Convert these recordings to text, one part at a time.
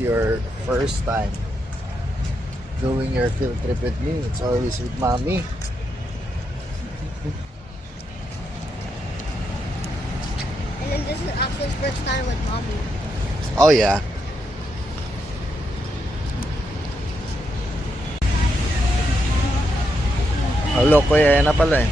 your first time doing your field trip with me, it's always with mommy. And then this is actually first time with mommy. Oh yeah. Hello, kuya, yan na pala eh.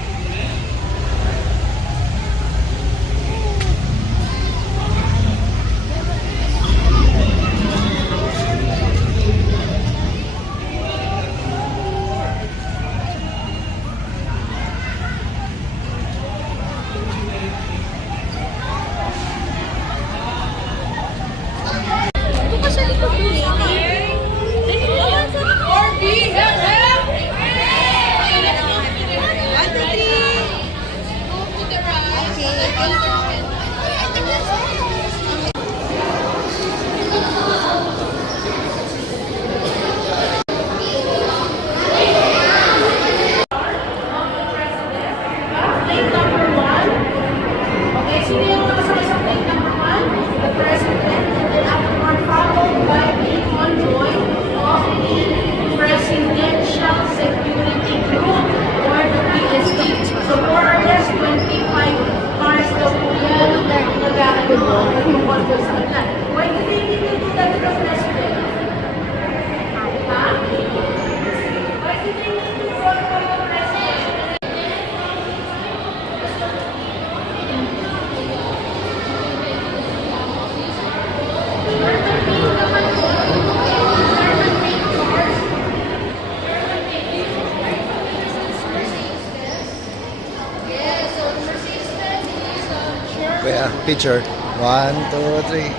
Kuya, picture. 1, 2, 3.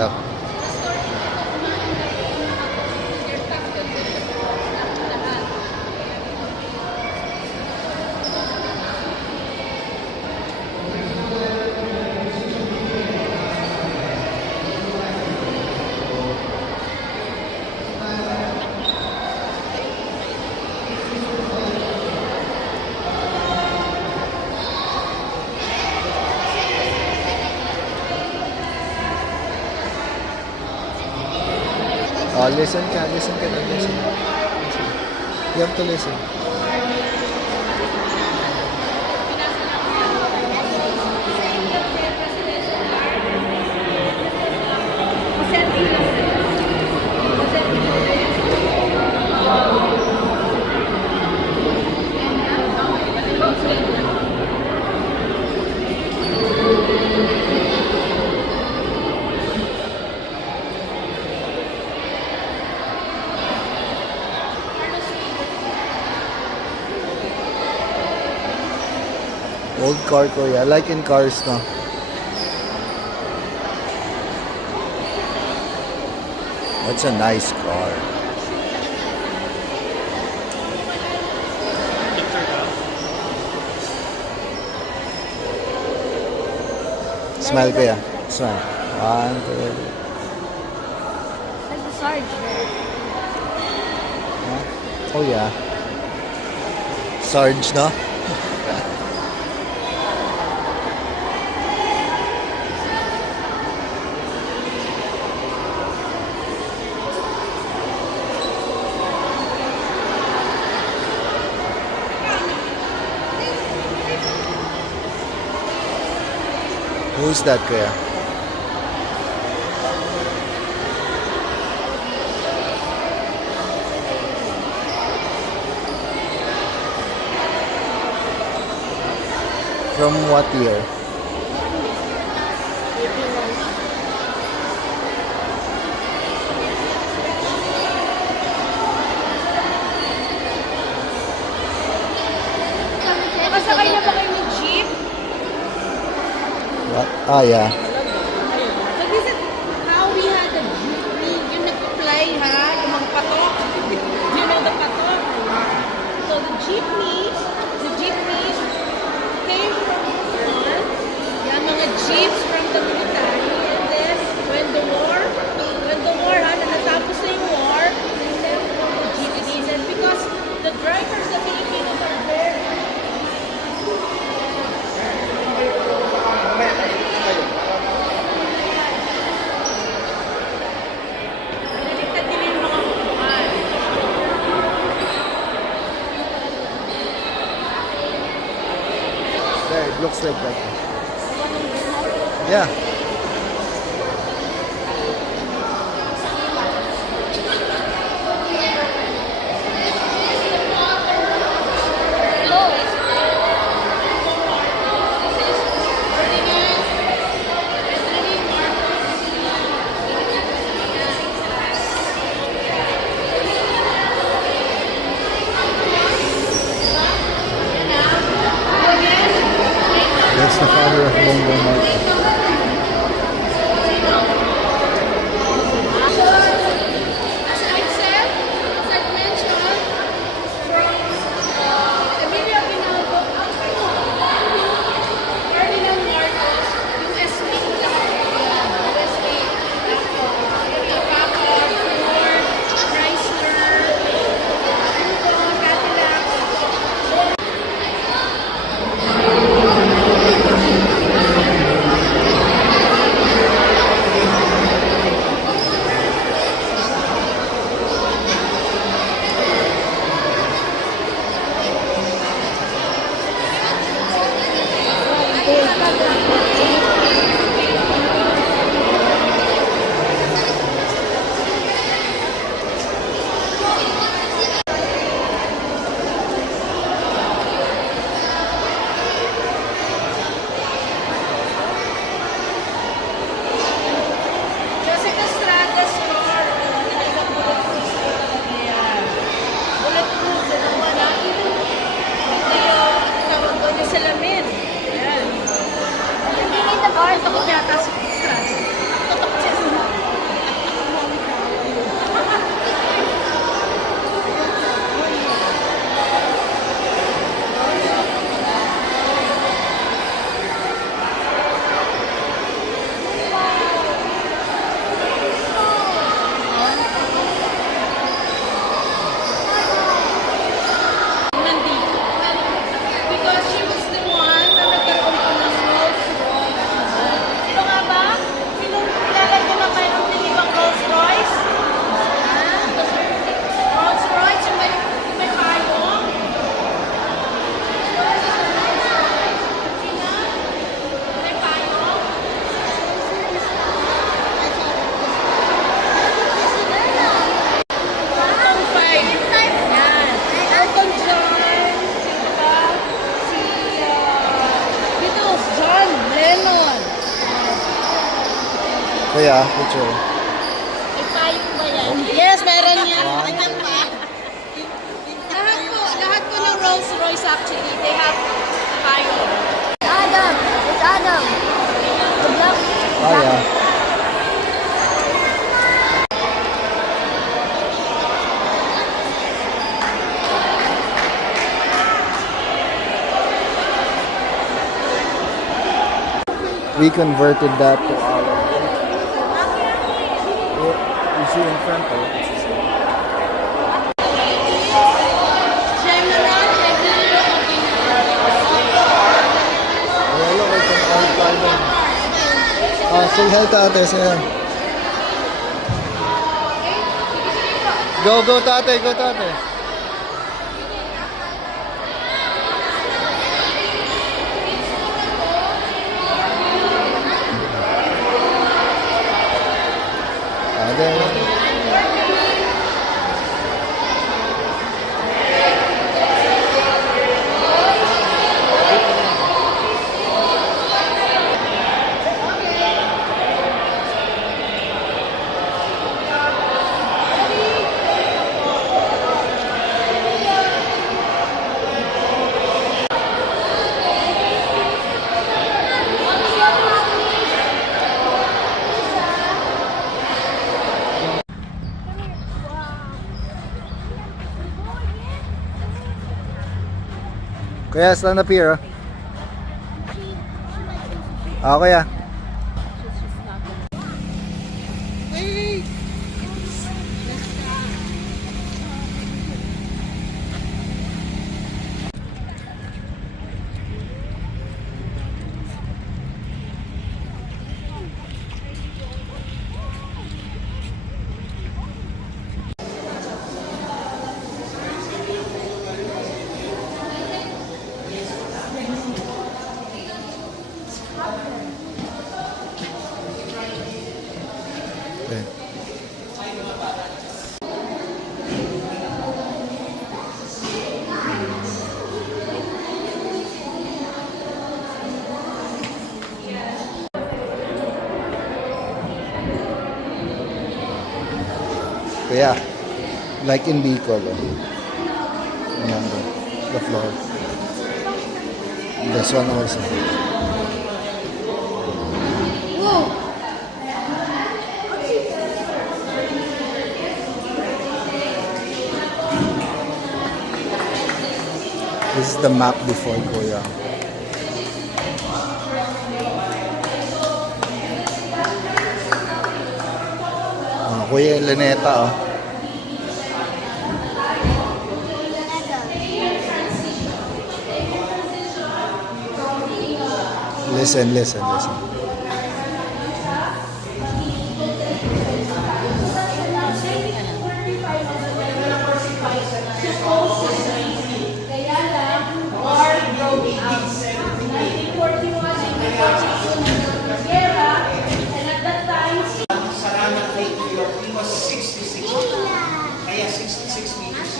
Look. Oh, listen ka, listen. You have to listen. Old car, kuya. I like in cars, no? That's a nice car. Smile, kuya. Smile. 1, 2, 3. There's a Sarge there. Huh? Oh, yeah. Sarge, no? Who's that, kuya? From what year? Nakasakay na ba kayo ng jeep? What? Ah, yeah. So this is how we had the jeepney. Yung nag-fly ha, yung mga patok. You know the patok? So the jeepneys came from front. Yung mga jeeps from the military. And then when the war ha, natapos na yung war, they left all the jeepneys. And because the drivers, the Filipinos are very like that. Yeah. That's the father of Bongbong Marcos. As I said, as I mentioned, from Emilio Aguinaldo up to Ferdinand Marcos, UST lahat yan. UST, Papa, Ford, Chrysler, Cadillac. Jessica Estrada's car, bulletproof. Yeah. Bulletproof, wala. Hindi tawag doon yung salamin. Yan. Hindi nito car, takot yata si Estrada. Takot siya sila. Nandito. Because she was the one na nagkaroon ko ng Rolls Royce. Sino nga ba? Sino kilala ko na mayroong tinibang Rolls Royce? Rolls Royce, yung may payong? Sino? May payong? Elton 5. Yan. Elton John. Diba? Si, Beatles, John Lennon. Kuya, picture. May payong ba yan? Yes, meron yan. Lahat po ng Rolls Royce actually, they have payong. Adam, it's Adam. The black. Oh, yeah. We converted that to our. You see in front of it. General Emilio Aguinaldo. Hello, I can all pardon. Say hi tate, say hi. Go tate, go tate. Kuya, stand up here. Kuya. Yeah, like in Bicol. Remember, the floor. This one also. Whoa! This is the map before Kuya. Kuya Eleneta, oh. Listen, listen, listen. Salamat Lake New York, it was 66 kaya 66 meters.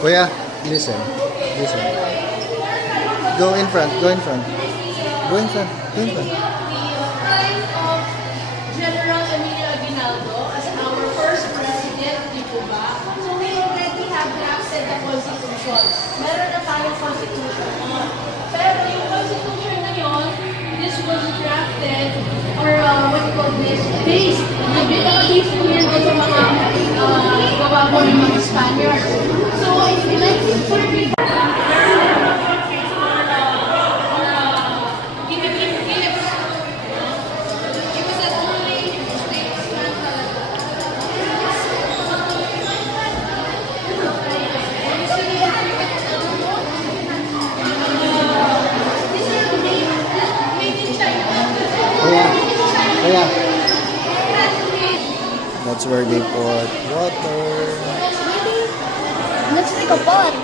Kuya, listen. Listen. Go in front, go in front. Go in front, go in front. Time of General Emilio Aguinaldo as our first president, di po ba? So we already have drafted the Constitution. Meron na tayong Constitution. Pero yung Constitution na yun, this was drafted or what you call this, based. Based po yan sa mga gawa po ng mga Spaniards. So in 1940, Kuya, kuya. That's where they put water. Looks like a pot.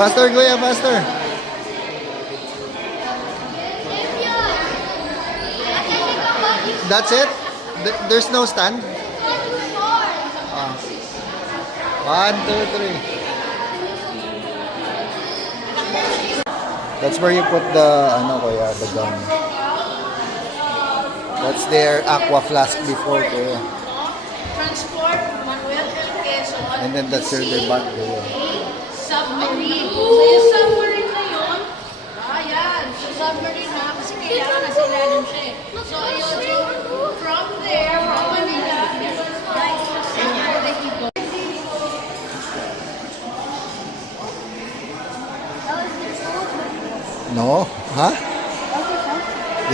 Faster, Kuya, faster. That's it? There's no stand? Ah. 1, 2, 3. That's where you put the, Kuya, the gun. That's their aqua flask before, Kuya. Transport Manuel L. Quezon. And then that's their bag, Kuya. Submarine. So yung submarine na yun, ayan, so submarine na, kasi kailangan nasa ilalim siya eh. So ayun, so from there, from Manila, it was like, where did he go? No? Huh?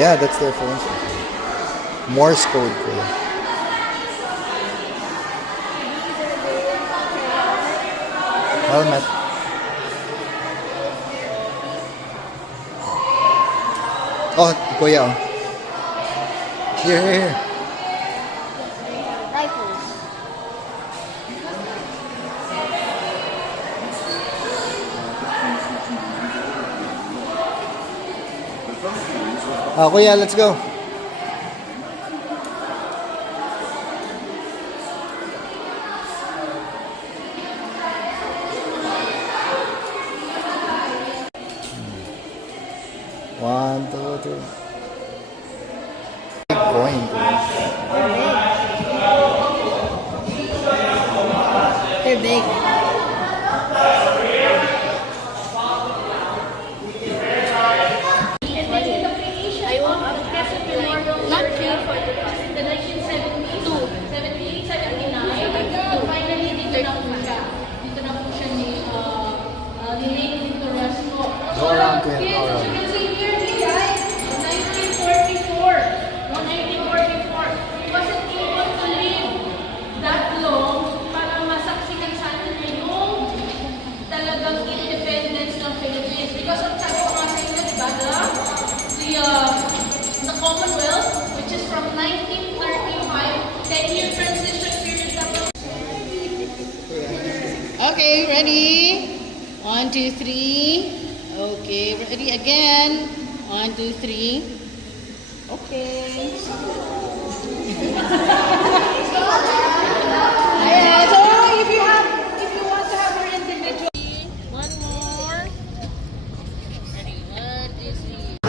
Yeah, that's their phone. Morse code, Kuya. Helmet. Oh, Kuya. Oh. Here, here, here. Rifles. Kuya, let's go. One, two, three. Big coin. They're big. And then in the creation of the Quezon Memorial Church in the 1972, 78, 79, finally dito na po siya. Dito na po siya ni late Torresco. Go around, Kuya, Kids, go as around. you can see here, guys, 1944. No, 1944. He wasn't able to live that long para masaksikan sana niya yung talagang independence ng Philippines. Because of sabi ko nga sa inyo, diba, the Commonwealth, which is from 1935, 10-year transition period. Okay, ready? 1, 2, 3. Okay. Okay, ready again. 1, 2, 3. Okay. Ayan, so if you want to have her individual. One more. Ready, 1, 2, 3.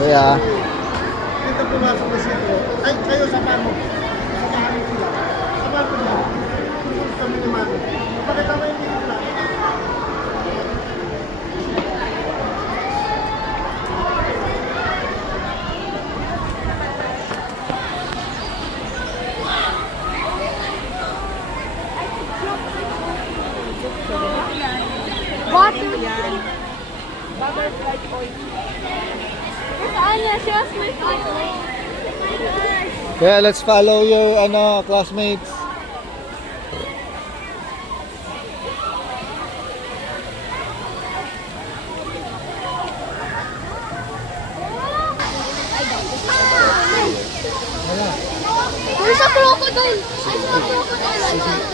Kuya, Dito pumasok na siya. Ay, kayo sa mo. Samahan mo sila. Samahan mo sila. Tulog kami naman. Pakita mo yung pelikula. Water. Miss Anya, show us my photo. yeah, let's follow your classmates. There's a crocodile. I saw a crocodile.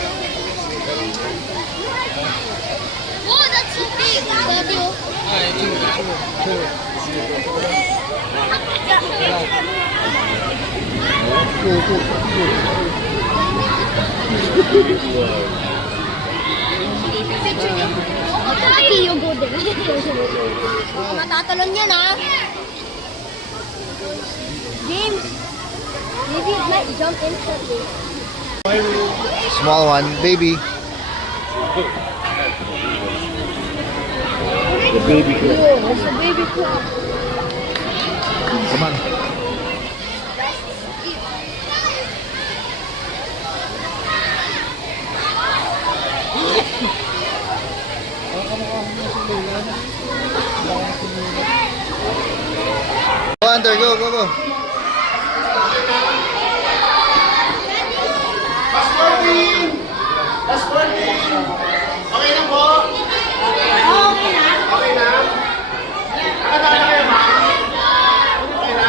Oh, that's so big. Daddy, oh. Daddy, you go there. Matatalon yan, ah. James, maybe it might jump instantly. Small one, baby. The baby crab. Oh, it's a baby crab. Come on. Go, Hunter, go, go, go. Okay na po? Okay na? Nakadala kayo, ma'am? Okay na?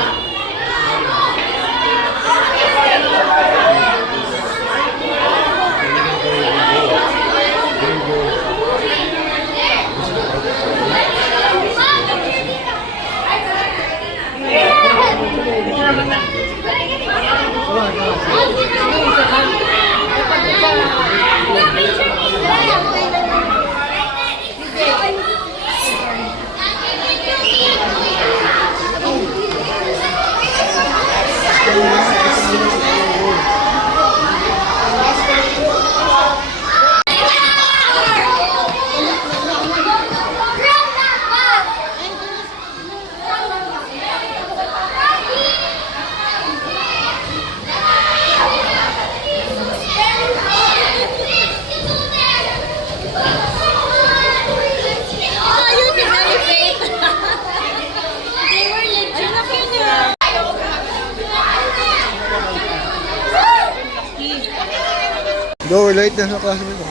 Go, we're late na sa classmate ko.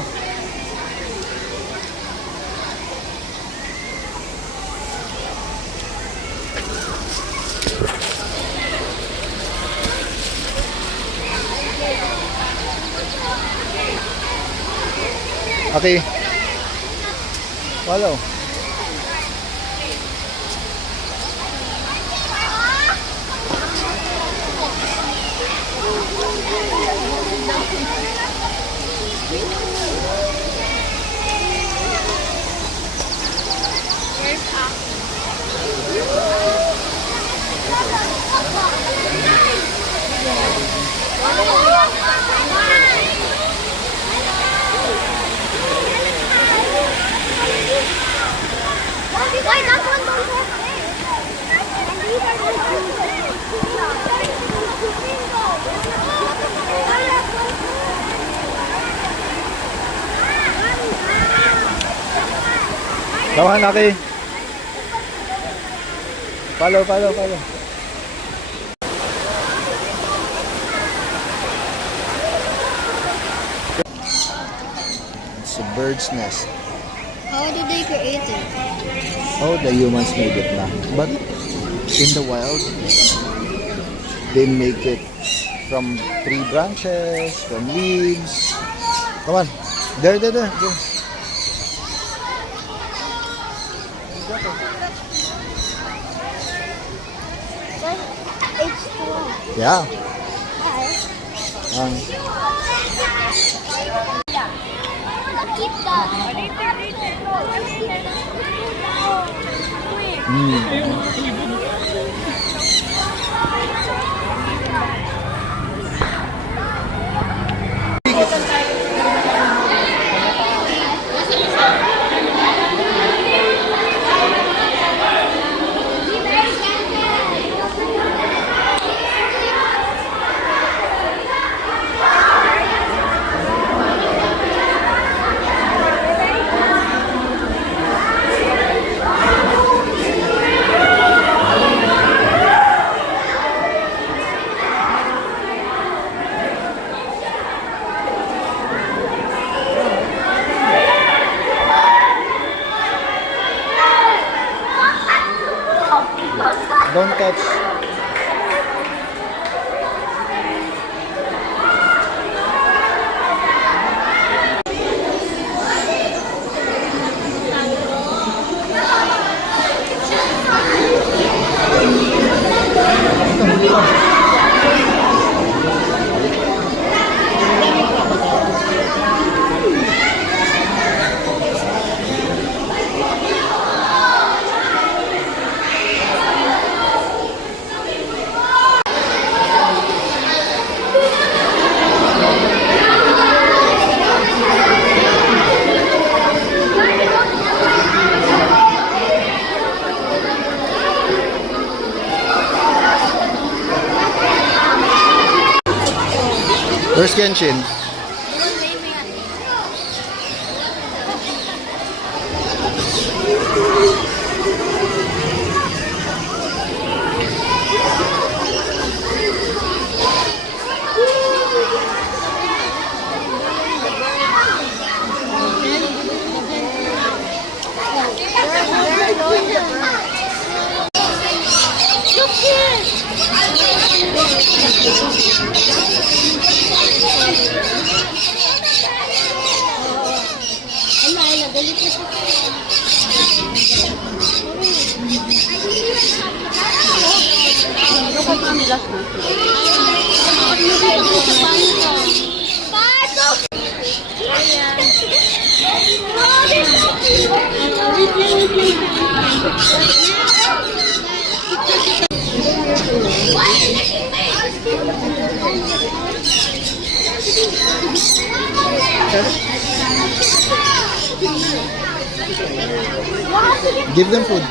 Okay. Follow. Why that one don't have eggs? And these are Come on, okay. Follow, follow, follow. It's a bird's nest. How did they create it? Oh, the humans made it na. But in the wild, they make it from tree branches, from leaves. Come on. There. Go. But it's strong. Yeah. Keep that. Don't touch. Where's Genshin? Give them food.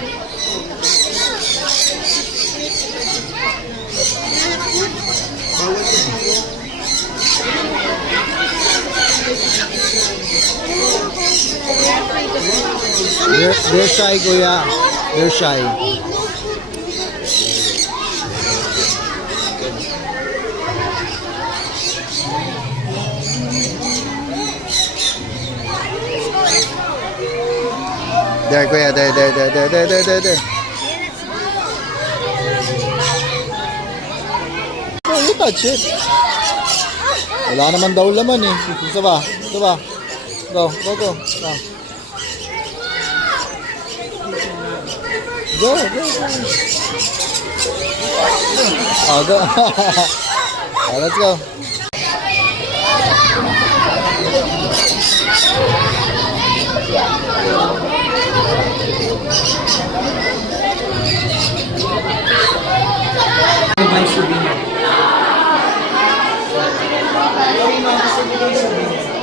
They're shy, Kuya. They're shy. There, Kuya. There. Oh, you touch it. Wala naman daw laman eh. Ito ba? Go. Go. Oh, go. Oh, let's go. May souvenir. Gawin mo ang souvenir.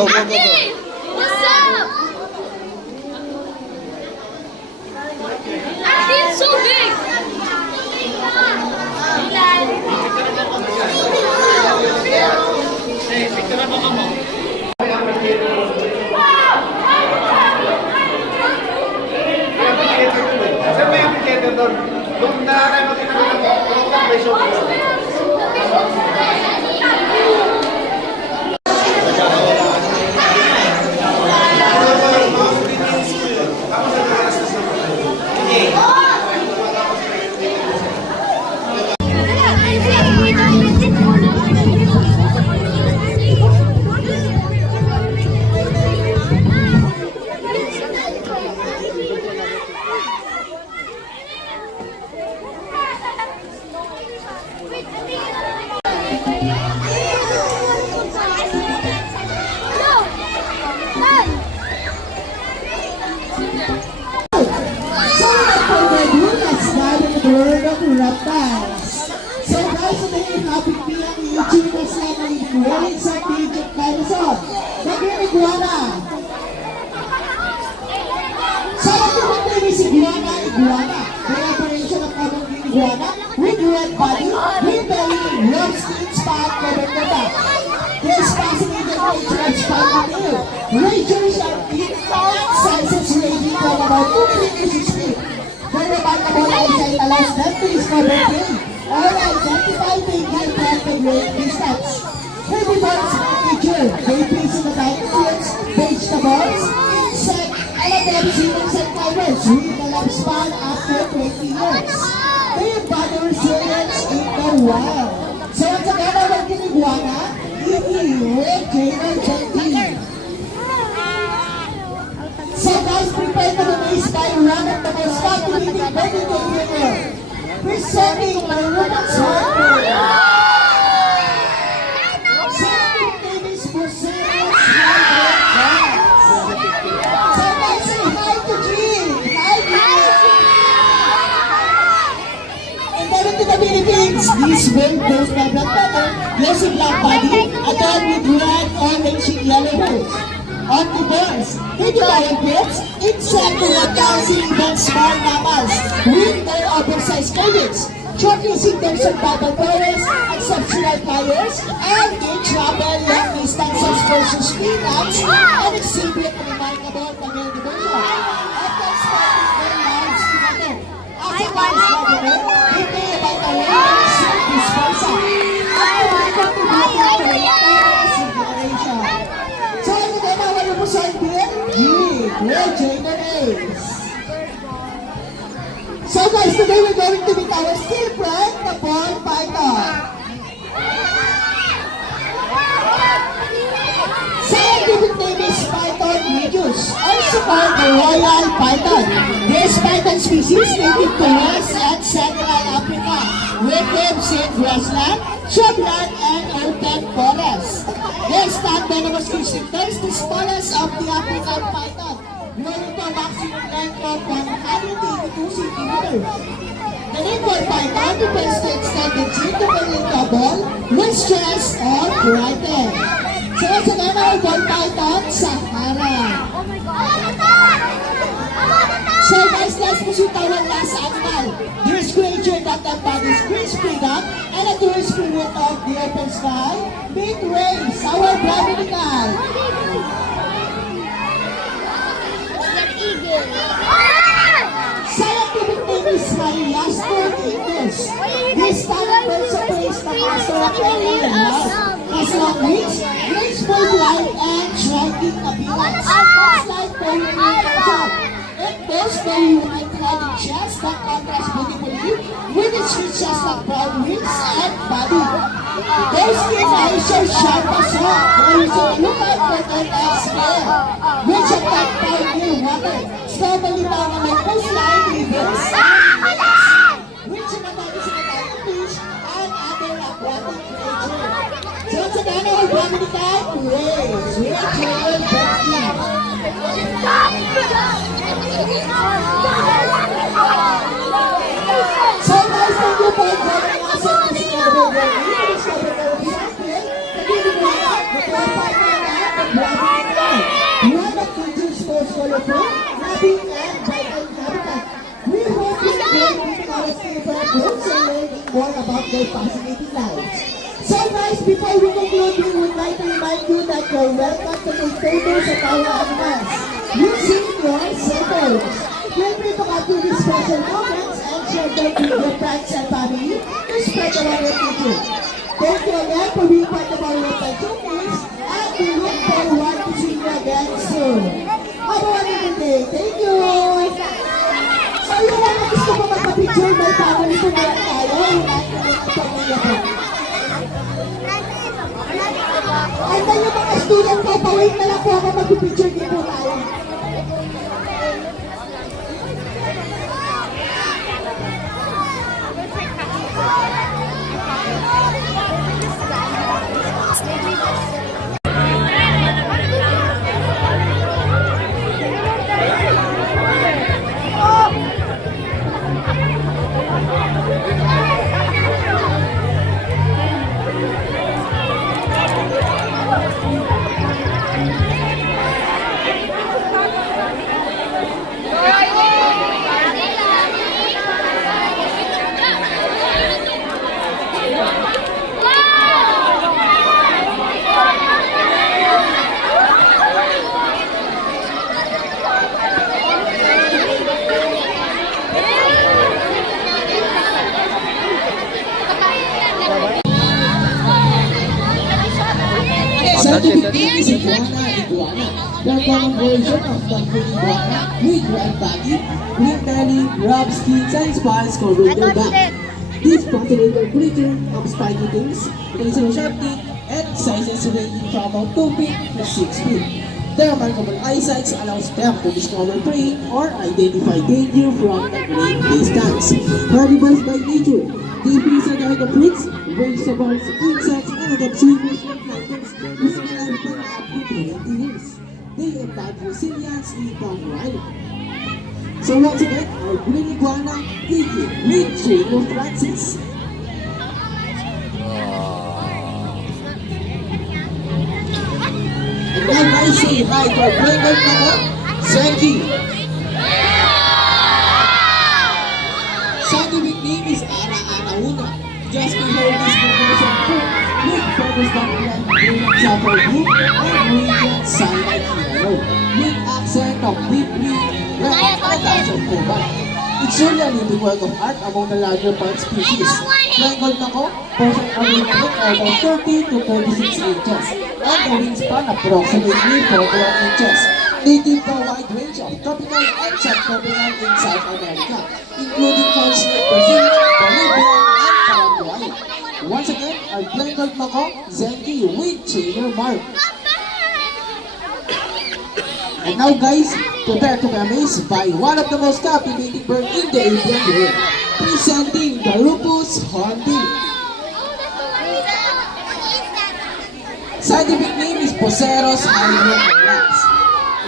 Go, go, go, go. Hey, what's up? It's so big. Saan may applicator doon? Doon na rin mo tinatawag ng presyo. World of reptiles. So guys, today we have with me ang YouTube kasama ni Kuwain sa Digit Dinosaur. Naging iguana. Sa ating mga si iguana, Collaboration of common iguana with red body, with belly, rough skin, spot, covered the back. This fascinating nature of spotted tail. Rangers are in sizes ranging from about 2 meters in speed. The remarkable eyesight allows them to discover prey or identify danger from the great distance. Herbivores by nature, they feast on the battlefields, vegetables, insects, and aggressive insect fibers with a lifespan after 20 years. They embody resilience in the wild. So once again, our working iguana, Red Jainer Bendy. So guys, prepare to be amazed by one of the most captivating predator in the world. Presenting my woman's heart. Scientific name is Buceros hybrid. So guys, say hi to Jean. Hi, Jean. Coming to the Philippines, this will goes by black feather, glossy black body, adorned with red, orange, and yellow hooves. On the birds, hidden pits, insect reptiles and small mammals with their oversized cravings, showcasing their survival prowess, exceptional flyers, and they travel long distances versus peanuts and exhibit remarkable family devotion. And that's their lives together. As a man's governor, they pay about a random dispersal. And they contribute to the generation. So, ano na naman mo sa idea? Red Jainer Ace. So guys, today we're going to meet our still friend, the ball python. Scientific name is Python regius, also called the royal python. This python species native to West and Central Africa, which lives in grassland, shrubland, and open forests. They stand venomous constrictors, the smallest of the African python, growing to a maximum length of 182 centimeters. The newborn python depends to extend the chin to turn into a ball when stressed or frightened. So sa ganang ball python, Sahara. So guys, let's proceed to our last animal. This creature that embodies great freedom and a true spirit of the open sky, Big Rays, our Dominican. Scientific name is Hylastor indus. This talent birds of prey is the master of alien life. Has long wings, graceful flight, and striking appearance. It's like polar. It boasts no unique gliding chest that contrasts beautifully with its rich chestnut brown wings and body. Those skin eyes are sharp as rock, producing a lookout for their next scale, which attack found near water, stubbornly down on the coastline, rivers, and lakes, which inhabits in the fish and other aquatic creatures. So once again, our family type, rays, Red Jainer Bendy. So guys, thank you for joining us at this incredible journey to discover the champion, the beautiful, the profile, and the of their fascinating lives. So guys, before we conclude, we would like to remind you that you're welcome to take photos of our animals using your cell phones. Feel free to capture these special moments and share them with your friends and family to spread around your picture. Thank you again for being part of our local showcase, and we look forward to seeing you again soon. Have a wonderful day. Thank you! So yung mga gusto ko magpa-picture by family, tumulong tayo. Yung and then yung mga student ko, pawait na lang po ako mag-picture din po tayo. Scientific name is iguana iguana. The common version of Tonkin iguana with red body, green belly, rough skins, and spines covering their back. This fascinating creature of spiky wings, razor sharp teeth, and sizes ranging from about 2 feet to 6 feet. Their remarkable eyesight allows them to discover prey or identify danger from a great distance. Herbivores by nature, they feast on the fruits, vegetables, insects, and other swimmers and planktons using a lifespan up to 20 years. They embody resilience in long run. So once again, our green iguana, Kiki, with Shane Francis. And now I say hi to our Bengal Mama, Zenki. Scientific name is Ana Anauna. Just behold this proportion food with feathers that blend with chapel blue and radiant sunlight yellow, with accent of deep green, red, and touch of cobalt. It's surely a living work of art among the larger plant species. Bengal Mako, portion of the neck are about 30 to 36 inches, and the wingspan approximately 41 inches. They give a wide range of tropical and subtropical in South America, including forest like Brazil, Bolivia, and Paraguay. Once again, our Bengal Mako, Zenki with Chainer Mark. And now guys, prepare to be amazed by one of the most captivating birds in the Indian world. Presenting the Rufous Hornbill. Scientific name is Poceros hydrocalax.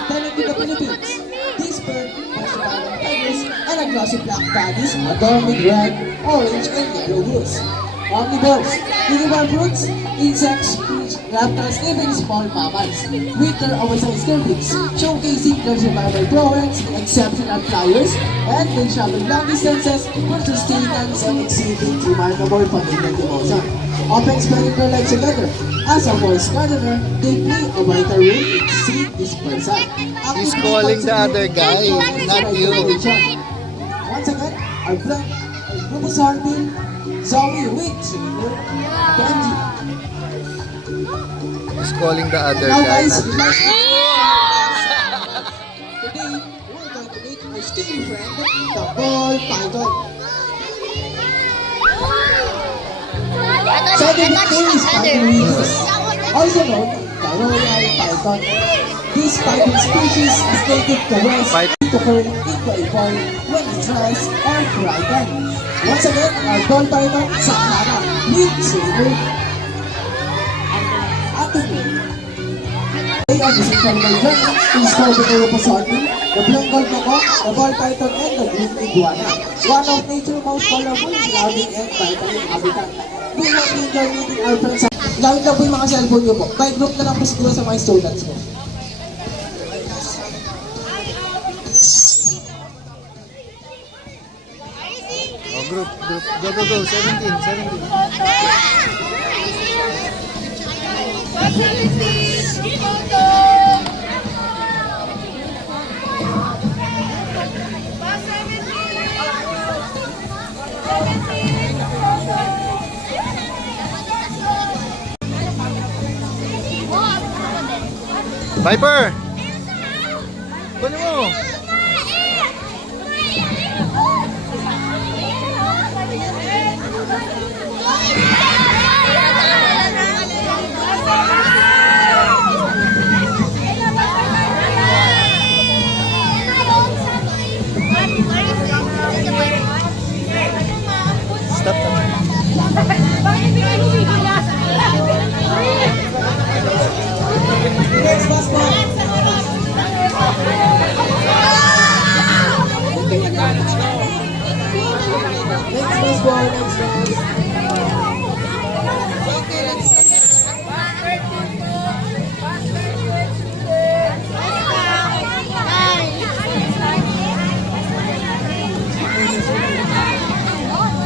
Returning to the Philippines, this bird has brown feathers and a glossy black bodies adorned with red, orange, and yellow hooves. Omnivores, eatable fruits, insects, fish, reptiles, even small mammals, with their oversized cervix, showcasing their survival prowess, exceptional flyers, and they travel long distances for sustenance and exhibiting remarkable familial devotion. Often spending their lives together. As a forest gardener, they play a vital role in seed dispersal. He's calling the other guy, not you. Once again, our friend, Rufous Hornbill, Zoe with Benji. He's calling the other Now guy, guys, not you. today we're going to meet our sticky friend, the ball python. Scientific name is Pythonidus, also known as the royal python. This python species is native to West to occur in Ecuador when it dries or frightened. Once again, our ball python, Sahara, with silver. They are the central version to discover the Rufous Hornbill, the Bengal Mako, the ball python, and the green iguana. One of nature's most colorful, loving, and vital habitat. We hope you enjoy meeting our friends. Gawin lang po yung mga cellphone nyo po. By group na lang po siguro sa mga students mo. Oh, group. Go, go, go. 17, 17. Viper! Kunin mo! Stop na.